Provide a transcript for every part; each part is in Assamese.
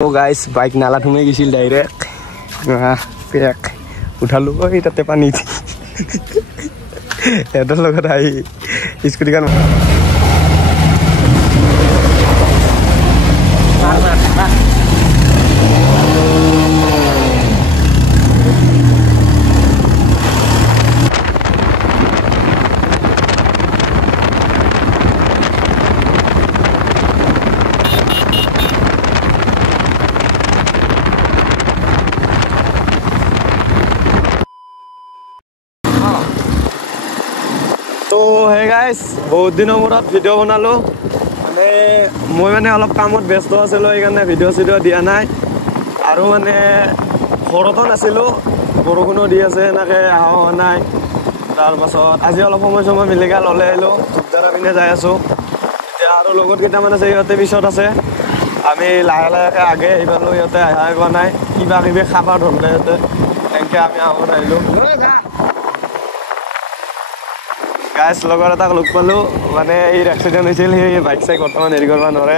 तो गाइस बाइक नाला घूमे गई डायरेक्ट पेक उठालो ताते पानी लगत आई स्कूटी का तो हे गाइस बहुत दिन मूरत भिडिओ बनालो माने मैं माने अलप कामत व्यस्त आছিলো এইকাৰণে ভিডিও সিডিও দিয়া নাই আৰু মানে ঘৰতো নাছিলো বৰষুণো দি আছে এনেকে আহা নাই তাৰ পাছত আজি অলপ সময় মিলি গেল ওলাই আহিলো ধূপধাৰা পিনে যাই আছো এতিয়া আৰু লগত কেইটামান আছে ইহঁতে পিছত আছে আমি লাহে লাহে আগে আহিবালো ইহঁতে আহিব নাই কিবা কিবি খাবা ধৰলে ইহঁতে এনেকে আমি আহত আহিলো गाइस লগৰ এটাক লগ পালো মানে এই এক্সিডেন্ট হৈছিল এই বাইক চাইক বৰ্তমান হেৰি কৰিব নোৱাৰে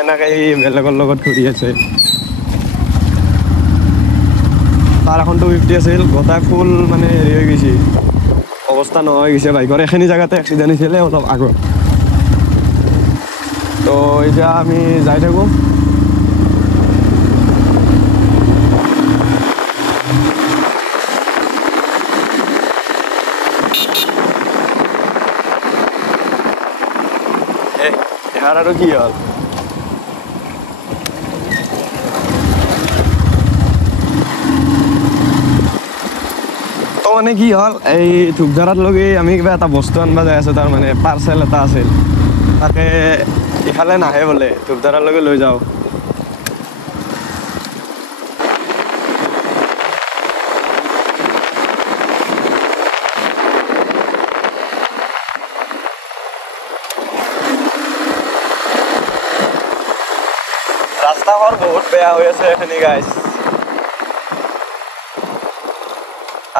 এনেকে এই বেলেগৰ লগত ঘূৰি আছে তাৰ এখন 250 আছিল গোটাই ফুল মানে হেৰি হৈ গৈছে অৱস্থা নহয় হৈ গৈছে বাইকৰ এখিনি জায়গাতে এক্সিডেন্ট হৈছিল অলপ আগত তো এতিয়া আমি যাই থাকো আৰু কি হল তো মানে কি হল এই ধূপধাৰাত লগি আমি কিবা এটা বস্তু আনবা যাই আছো তাৰ মানে পাৰ্সেল এটা আছিল তাকে ইফালে নাহে বলে ধূপধাৰাৰ লগে লৈ যাও रास्ता और बहुत बेया हो আছে এখানে গাইস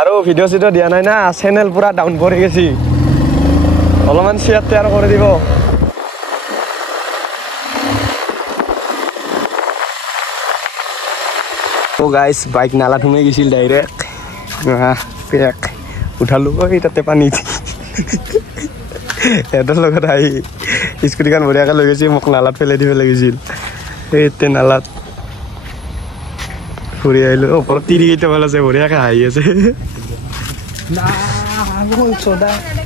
আৰু ভিডিও সিডিও দিয়া নাই না চ্যানেল পুরা ডাউন পড়ে গেছি অলমান শেয়ার টেয়ার করে দিব তো গাইস বাইক নালা ঘুমে গেছিল ডাইরেক্ট পেক উঠালো তাতে পানি লগত আহি স্কুটি কান বঢ়িয়াকে লৈ গৈছি মোক নালাত ফেলে দিব লাগিছিল এইতে নালাত ফুৰি আহিলো ওপৰত তিৰি কেইটা ভাল আছে বঢ়িয়াকে হাঁহি আছে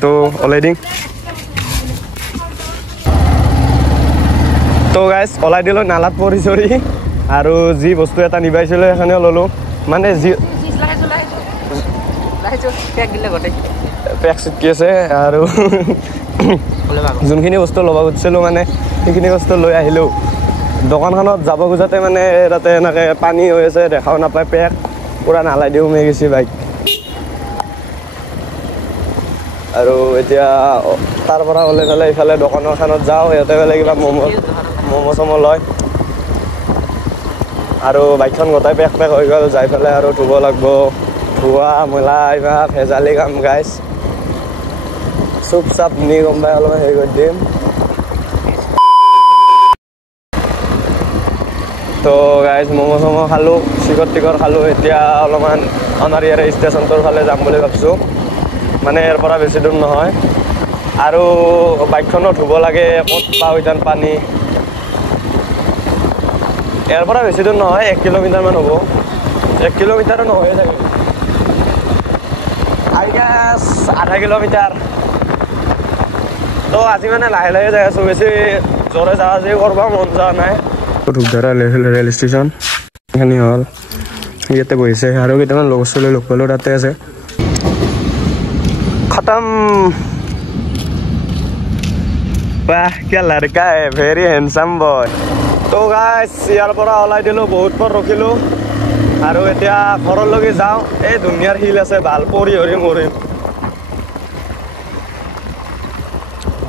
তো ওলাই দিম তো গাইস ওলাই দিলো নালাত পৰি চৰি আৰু যি বস্তু এটা নিবাইছিলো এখানে ললো মানে যি পেক কি আছে আৰু যোনখিনি বস্তু ল'ব খুজিছিলো মানে সেইখিনি বস্তু লৈ আহিলো দোকানখনত যাব খুজাতে মানে তাতে এনেকে পানী হৈ আছে দেখাও নাপায় পেক পুৰা নালাই দিও মে গেছি বাইক আৰু এতিয়া তাৰ পৰা ওলাই ফেলে ইফালে দোকানখনত যাও ইয়াতে ফেলে কিবা মমো চমো লয় আৰু বাইকখন গোটাই পেক হৈ গ'ল যাই ফেলে আৰু ধুব লাগব ধোৱা মেলা এইবা ভেজালি কাম গাইছ চুপ চাপ নি গম পাই অলপ হেৰি কৰি দিম তো গাইজ মমো চমো খালো চিকৰ টিকৰ খালো এতিয়া অলপমান আমাৰ ইয়াৰ ষ্টেচনটোৰ ফালে যাম বুলি ভাবছো মানে ইয়াৰ পৰা বেছি দূৰ নহয় আৰু বাইকখনো ধুব লাগে ক'ত পাও ইতান পানী ইয়াৰ পৰা বেছি দূৰ নহয় 1 কিলোমিটাৰ মান হ'ব 1 কিলোমিটাৰো নহয় চাগে আই গেছ আধা কিলোমিটাৰ তো আজি মানে লাহে লাহে যাই আছো বেছি জোৰে যাওয়া যে কৰবা মন যাওয়া নাই ধূপধাৰা ৰেল ষ্টেচন এখানে হল ইয়াতে বহিছে আৰু কেইটামান লগ চলে লগ পালো তাতে আছে खत्म वाह क्या लड़का है वेरी हैंडसम बॉय तो गाइस यार পৰা ওলাই দিলো বহুত পৰ ৰখিলো আৰু এতিয়া ঘৰৰ লগে যাও এই দুনিয়াৰ হিল আছে ভাল পৰি হৰি মৰিম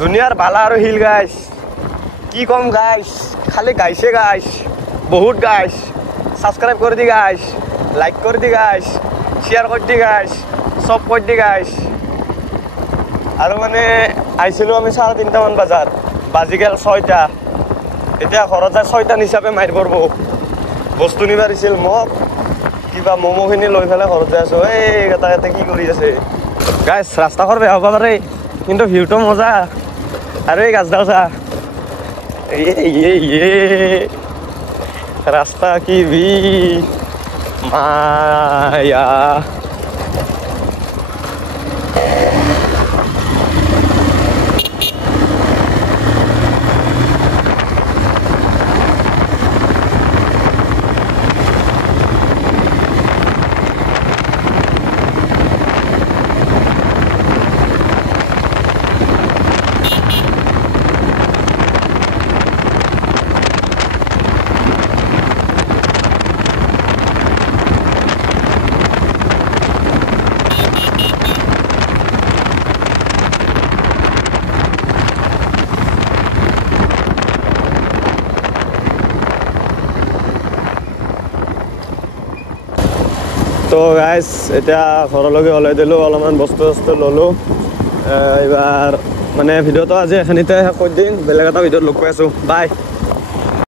দুনিয়াৰ ভালা আৰু হিল গাইস কি কম গাইস খালি গাইছে গাইস বহুত গাইস সাবস্ক্রাইব করে দি গাইস লাইক করে দি গাইস শেয়ার করে দি গাইস সব করে দি গাইস আৰু মানে আইছিলো আমি 3:30 মান বাজাৰ বাজি গেল 6টা এতিয়া ঘৰত যায় 6টা হিচাপে মাৰি পৰব বস্তু নিব দিছিল মোক কিবা ম'ম'খিনি লৈ পেলাই ঘৰত যাই আছো এই এটা কি কৰি আছে গাইছ ৰাস্তাখন বেয়া হ'ব পাৰে কিন্তু ভিউটো মজা আৰু এই গাছডাল চা ৰাস্তা কি ভি মায়া তো গাইজ এতিয়া ঘৰলৈকে ওলাই দিলোঁ অলপমান বস্তু ল'লোঁ এইবাৰ মানে ভিডিঅ'টো আজি এখিনিতে শেষ কৰি দিম বেলেগ এটা ভিডিঅ'ত লগ পাই আছোঁ বাই